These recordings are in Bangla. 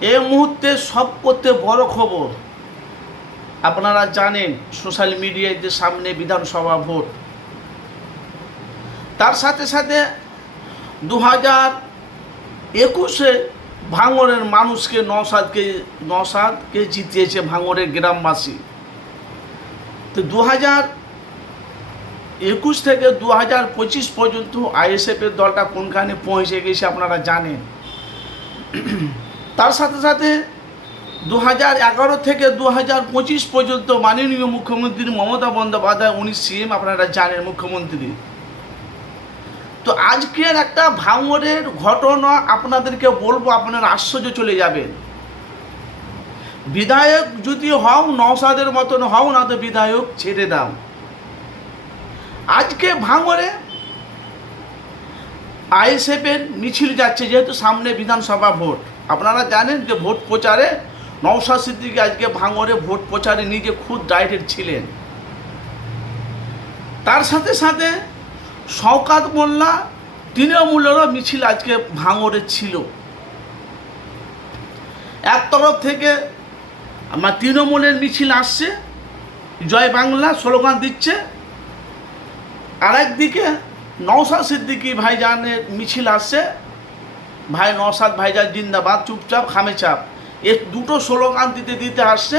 এই মুহূর্তে সব করতে বড় খবর। আপনারা জানেন, সোশ্যাল মিডিয়ায় যে সামনে বিধানসভা ভোট। তার সাথে সাথে দু হাজার একুশে ভাঙড়ের মানুষকে নসাদকে নসাদকে জিতিয়েছে ভাঙরের গ্রামবাসী। তো দু হাজার একুশ থেকে দু হাজার পঁচিশ পর্যন্ত আইএসএফের দলটা কোনখানে পৌঁছে গেছে আপনারা জানেন। তার সাথে সাথে দু হাজার এগারো থেকে দু হাজার পঁচিশ পর্যন্ত মাননীয় মুখ্যমন্ত্রী মমতা বন্দ্যোপাধ্যায়, উনি সিএম আপনারা জানেন মুখ্যমন্ত্রী। তো আজকের একটা ভাঙরের ঘটনা আপনাদেরকে বলব আপনারা আশ্চর্য চলে যাবেন বিধায়ক যদি হও, নওসাদের মতন হও না তো বিধায়ক ছেড়ে দাও। আজকে ভাঙরে আইএসএফের মিছিল যাচ্ছে, যেহেতু সামনে বিধানসভা ভোট। আপনারা জানেন যে ভোট প্রচারে নওশাদ সিদ্দিকি আজকে ভাঙরে ভোট প্রচারে নিজে খুদ ডাইরেক্ট ছিলেন। তার সাথে সাথে শওকাত মোল্লা, তৃণমূলেরও মিছিল আজকে ভাঙরে ছিল। এক তরফ থেকে আমার তৃণমূলের মিছিল আসছে, জয় বাংলা স্লোগান দিচ্ছে। আর একদিকে নওশাদ সিদ্দিকি ভাইজানের মিছিল আসছে। ভাই নওশাদ ভাইজান জিন্দাবাদ, চুপচাপ খামে চাপ এ দুটো স্লোগান দিতে দিতে আসছে।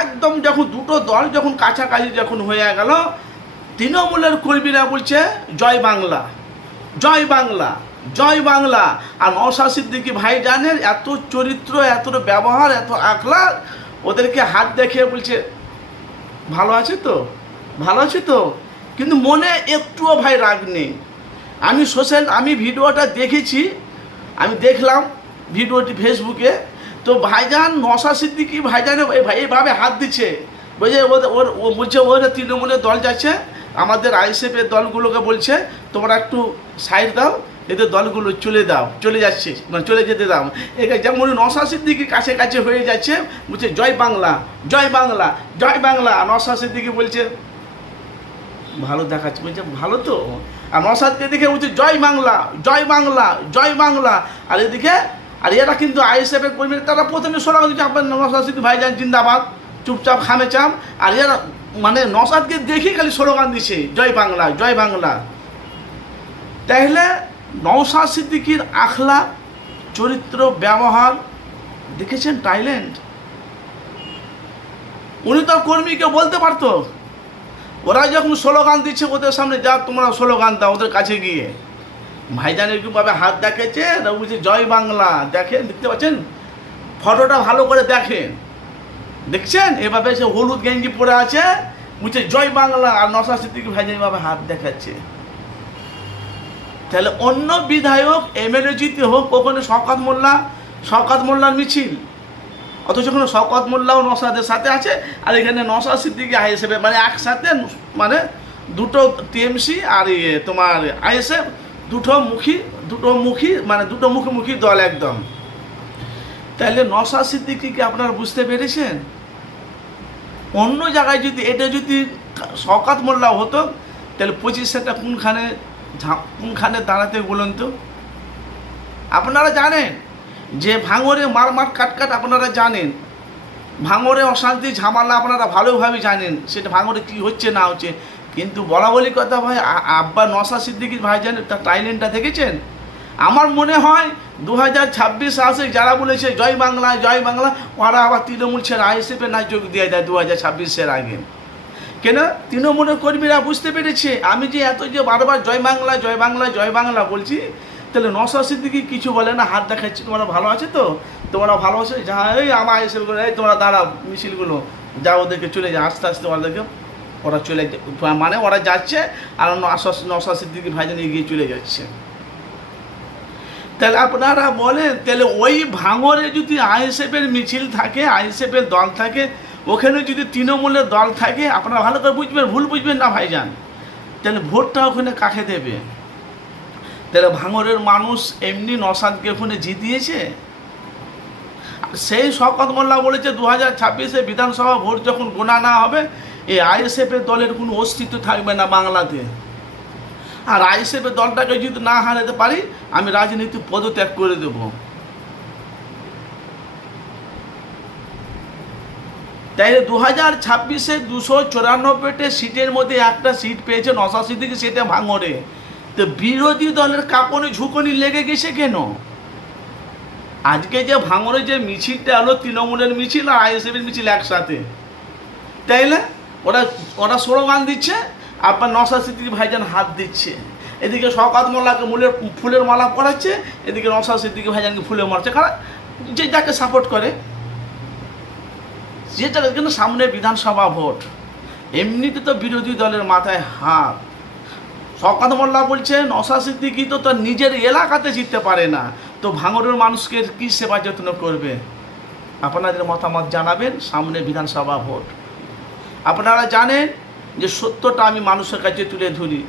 একদম যখন দুটো দল যখন কাছাকাছি যখন হয়ে গেল, তৃণমূলের কর্মীরা বলছে, জয় বাংলা জয় বাংলা জয় বাংলা। আর নওশাদ সিদ্দিকি ভাইজানের এত চরিত্র, এত ব্যবহার, এত আখলা ওদেরকে হাত দেখে বলছে, ভালো আছে তো? ভালো আছে তো? কিন্তু মনে একটুও ভাই রাগ নেই। আমি সোশ্যাল, আমি ভিডিওটা দেখেছি আমি দেখলাম ভিডিওটি ফেসবুকে তো ভাইজান নশা সিদ্দিকি ভাইজানে এই ভাই এইভাবে হাত দিচ্ছে। বলছে, ওর ও বলছে, ওরা তৃণমূলের দল যাচ্ছে, আমাদের আইএসএফের দলগুলোকে বলছে, তোমরা একটু সাইড দাও, এদের দলগুলো চলে দাও, চলে যাচ্ছে মানে চলে যেতে দাও। এখানে যেমন নশা সিদ্দিকি কাছে কাছে হয়ে যাচ্ছে, বলছে, জয় বাংলা জয় বাংলা জয় বাংলা। নশা সিদ্দিকি বলছে, ভালো দেখাচ্ছে। বলছে, ভালো তো? আর নসাদকে দেখে বলছে, জয় বাংলা জয় বাংলা জয় বাংলা। আর এদিকে, আর এরা কিন্তু আইএসএফের কর্মী তারা প্রথমে স্লোগান দিচ্ছে আপনার নসাদ সিদ্ধি ভাইজান, জিন্দাবাদ, চুপচাপ খামে চাম। আর এরা মানে নসাদকে দেখে খালি স্লোগান দিছে, জয় বাংলা জয় বাংলা। তাহলে নওশাদ সিদ্দিকির আখলা চরিত্র, ব্যবহার, দেখেছেন টাইল্যান্ড উনি তো কর্মীকে বলতে পারতো। ওরা যখন স্লোগান দিচ্ছে, ওদের সামনে যা তোমরা স্লোগান দাও, ওদের কাছে গিয়ে। ভাইজান এরকমভাবে হাত দেখেছে বলছে, জয় বাংলা। দেখেন, দেখতে পাচ্ছেন? ফটোটা ভালো করে দেখেন। দেখছেন? এভাবে সে হলুদ গেঞ্জি পরে আছে, বলছে, জয় বাংলা। আর নশা সিদ্দিকি ভাইজান এভাবে হাত দেখাচ্ছে। তাহলে অন্য বিধায়ক, এমএলএ জিতে হোক ওখানে শওকাত মোল্লা, শওকাত মোল্লার মিছিল। অথচ ওখানে শওকত মোল্লাও নসাদের সাথে আছে, আর এখানে নসাদ সিদ্দিকি আইএসএফ মানে একসাথে মানে দুটো টিএমসি আর ইয়ে তোমার আইএসএফ, দুটো মুখী দুটো মুখী মানে দুটো মুখোমুখি দল একদম। তাহলে নসাদ সিদ্দিকিকে আপনারা বুঝতে পেরেছেন? অন্য জায়গায় যদি, এটা যদি শওকাত মোল্লা হতো তাহলে পঁচিশটা কোনখানে কোনখানে দাঁড়াতে বলুন তো? আপনারা জানেন? যে ভাঙরে মারমার কাটকাট আপনারা জানেন, ভাঙরে অশান্তি, ঝামেলা আপনারা ভালোভাবে জানেন, সেটা ভাঙরে কী হচ্ছে না হচ্ছে। কিন্তু বলা বলি কথা ভাই আব্বা নশা সিদ্দিকির ভাই জানেন, তার টাইলেন্টটা দেখেছেন? আমার মনে হয় দু হাজার ছাব্বিশ আসে যারা বলেছে, জয় বাংলা জয় বাংলা, ওরা আবার তৃণমূল ছেড়ে আইএসএফে না যোগ দিয়ে দেয় দু হাজার ছাব্বিশের আগে। কেন? তৃণমূলের কর্মীরা বুঝতে পেরেছে, আমি যে এত যে বারবার জয় বাংলা জয় বাংলা জয় বাংলা বলছি তাহলে নশা সিদ্দিকি কিছু বলে না, হাত দেখাচ্ছি, তোমরা ভালো আছে তো? তোমরা ভালো আছে? যা, এই আমার এসেগুলো এই তোমরা দাঁড়াও, মিছিলগুলো যা ওদেরকে চলে যায় আস্তে আস্তে ওদেরকে ওরা চলে মানে ওরা যাচ্ছে, আর নশা নশা সিদ্দিকি ভাইজান এগিয়ে চলে যাচ্ছে। তাহলে আপনারা বলেন, তাহলে ওই ভাঙরে যদি আইএসএফের মিছিল থাকে, আইএসএফের দল থাকে, ওখানে যদি তৃণমূলের দল থাকে, আপনারা ভালো করে বুঝবেন, ভুল বুঝবেন না ভাইজান। তাহলে ভোটটা ওখানে কাকে দেবে? তাহলে ভাঙরের মানুষ এমনি নসাদকে ওখানে জিতিয়েছে? সেই শকত মোল্লা বলেছে দু হাজার ছাব্বিশে বিধানসভা ভোট যখন গোনা না হবে, এই আইএসএফের দলের কোনো অস্তিত্ব থাকবে না বাংলাতে। আর আইএসএফের দলটাকে যদি না হারাতে পারি, আমি রাজনীতি পদত্যাগ করে দেব। তাই দু হাজার ছাব্বিশে দুশো চুরানব্বইটা সিটের মধ্যে একটা সিট পেয়েছে নশা সিদ্দিকি, সেটা ভাঙরে তো বিরোধী দলের কাঁপনি ঝুঁকনি লেগে গেছে কেন? আজকে যে ভাঙরে যে মিছিলটা হলো তৃণমূলের মিছিল আর আইএসএফের মিছিল একসাথে। তাই না ওরা ওরা স্লোগান দিচ্ছে, আপনার নশা সিদ্দিকি ভাইজান হাত দিচ্ছে। এদিকে শকাত মোল্লাকে মূলের ফুলের মালা পড়াচ্ছে এদিকে নশা সিদ্দিকি ভাইজানকে ফুলে মারছে। কারণ যে যাকে সাপোর্ট করে যেটা কিন্তু সামনে বিধানসভা ভোট। এমনিতে তো বিরোধী দলের মাথায় হাত। শওকাত মোল্লা বলছেন নশা সিদ্দিকি তো তার নিজের এলাকাতে জিততে পারে না। তো ভাঙরের মানুষকে কী সেবা যত্ন করবে? আপনাদের মতামত জানাবেন, সামনে বিধানসভা ভোট। আপনারা জানেন যে সত্যটা আমি মানুষের কাছে তুলে ধরি।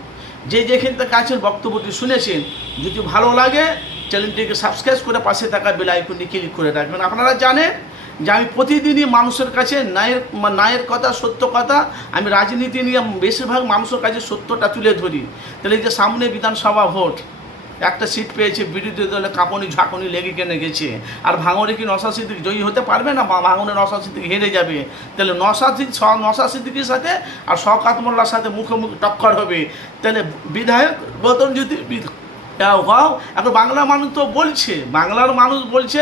যে যেখান থেকে কাছের বক্তব্যটি শুনেছেন, যদি ভালো লাগে, চ্যানেলটিকে সাবস্ক্রাইব করে পাশে থাকা বেল আইকনটি ক্লিক করে রাখবেন। আপনারা জানেন যে আমি প্রতিদিনই মানুষের কাছে ন্যায়ের ন্যায়ের কথা, সত্য কথা, আমি রাজনীতি নিয়ে বেশিরভাগ মানুষের কাছে সত্যটা তুলে ধরি। তাহলে যে সামনে বিধানসভা ভোট, একটা সিট পেয়েছে বিরোধী দলে কাঁপনি, ঝাঁকুনি, লেগে কেনে গেছে। আর ভাঙরে কি নশা সিদ্দিক জয়ী হতে পারবে না? ভাঙনে নশা সিদ্দিক হেরে যাবে। তাহলে নশা সিদ্দিক নশা সিদ্দিকের সাথে আর শওকাত মোল্লার সাথে মুখোমুখি টক্কর হবে। তাহলে বিধায়ক বদন যদি হও এখন বাংলা মানুষ তো বলছে, বাংলার মানুষ বলছে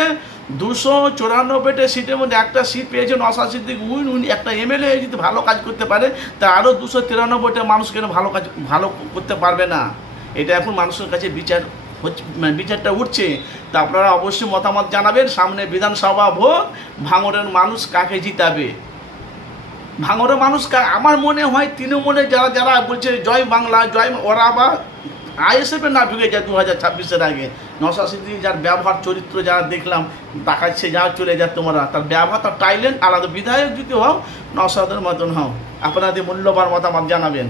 দুশো চুরানব্বইটা সিটের মধ্যে একটা সিট পেয়েছেন নশা সিদ্দিক। উইন উইন একটা এমএলএ যদি ভালো কাজ করতে পারে, তা আরও দুশো তিরানব্বইটা মানুষ কেন ভালো কাজ, ভালো করতে পারবে না। এটা এখন মানুষের কাছে বিচার হচ্ছে মানে বিচারটা উঠছে। তা আপনারা অবশ্যই মতামত জানাবেন। সামনে বিধানসভা ভোট, ভাঙরের মানুষ কাকে জিতাবে? ভাঙরের মানুষ আমার মনে হয় তৃণমূলে যারা যারা বলছে জয় বাংলা, জয় ওরা আবার আইএসএফে না ঢুকে যায় দু হাজার ছাব্বিশের আগে। নশা যার ব্যবহার, চরিত্র যারা দেখলাম দেখাচ্ছে যা চলে যায় তোমরা। তার ব্যবহার, তার টাইলেন্ট আলাদা। বিধায়ক যদি হও নশাদের মতন হও। আপনাদের মূল্যবান মতামত জানাবেন।